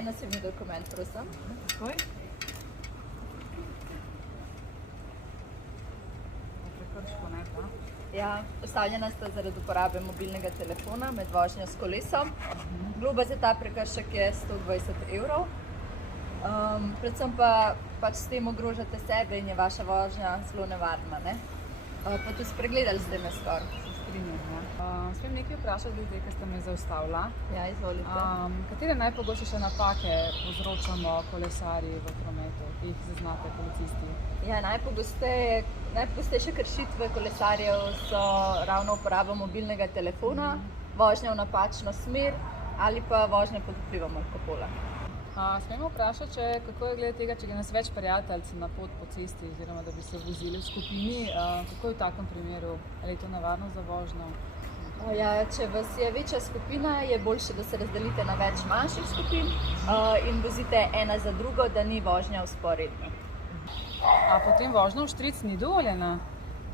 En osebni dokument, prosim. Takoj. Prekrško ne pa. Ja, ustavljena sta zaradi uporabe mobilnega telefona med vožnjo s kolesom. Globa za ta prekršek je 120 evrov. Predvsem pa pač s tem ogrožate sebe in je vaša vožnja zelo nevarna, ne? Pa tudi spregledali ste me skoraj. Se strinjam, ja. Smem nekaj vprašati glede, ker ste me zaustavila. Ja, izvolite. Katere najpogostejše napake povzročamo kolesarji v prometu, ki jih zaznate policisti? Ja, najpogostejše kršitve kolesarjev so ravno uporaba mobilnega telefona, vožnja v napačno smer ali pa vožnja pod vplivom alkohola. Smemo vprašati, kako je glede tega, če gre nas več prijateljcev na pot po cesti oziroma da bi se vozili v skupini, kako je v takem primeru? Ali je to nevarno za vožnjo? Ja, če vas je večja skupina, je boljše, da se razdelite na več manjših skupin in vozite ena za drugo, da ni vožnja vzporedno. A potem vožnja v štric ni dovoljena?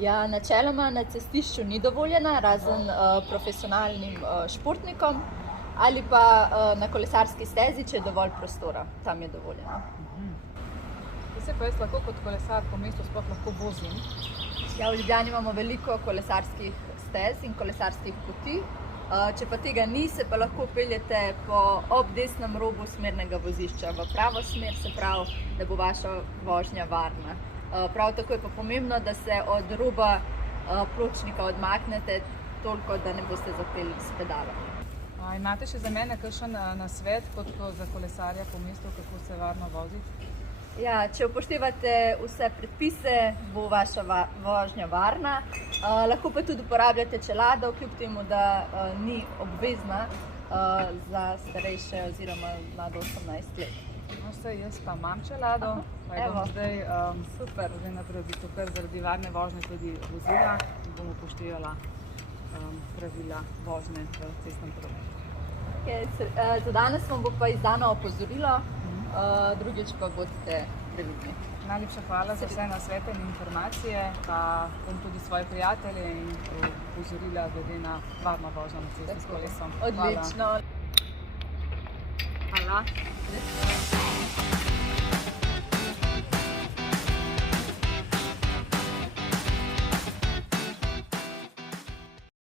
Ja, načeloma na cestišču ni dovoljena, razen profesionalnim športnikom ali pa na kolesarski stezi, če je dovolj prostora, tam je dovoljeno. Kje se pa jaz lahko kot kolesar po mestu sploh lahko vozim? Ja, v Ljubljani imamo veliko kolesarskih stez in kolesarskih poti. Če pa tega ni, se pa lahko peljete ob desnem robu smernega vozišča v pravo smer, se pravi, da bo vaša vožnja varna. Prav tako je pa pomembno, da se od roba pločnika odmaknete toliko, da ne boste zapeli s pedalom. Imate še za mene kakšen nasvet kot za kolesarja po mestu, kako se varno voziti? Ja, če upoštevate vse predpise, bo vaša vožnja varna. Lahko pa tudi uporabljate čelado, kljub temu, da ni obvezna za starejše oziroma nad 18 let. No, saj jaz pa imam čelado, pa jo bom zdaj super, kar zaradi varne vožnje tudi vozila in bom upoštevala pravila vožnje v cestnem prometu. Za danes vam bo pa izdano opozorilo, drugič pa bodite previdni. Najlepša hvala za vse nasvete in informacije, pa bom tudi svoje prijatelje in opozorila glede na varno vožnjo na cesti s kolesom. Odlično. Hvala.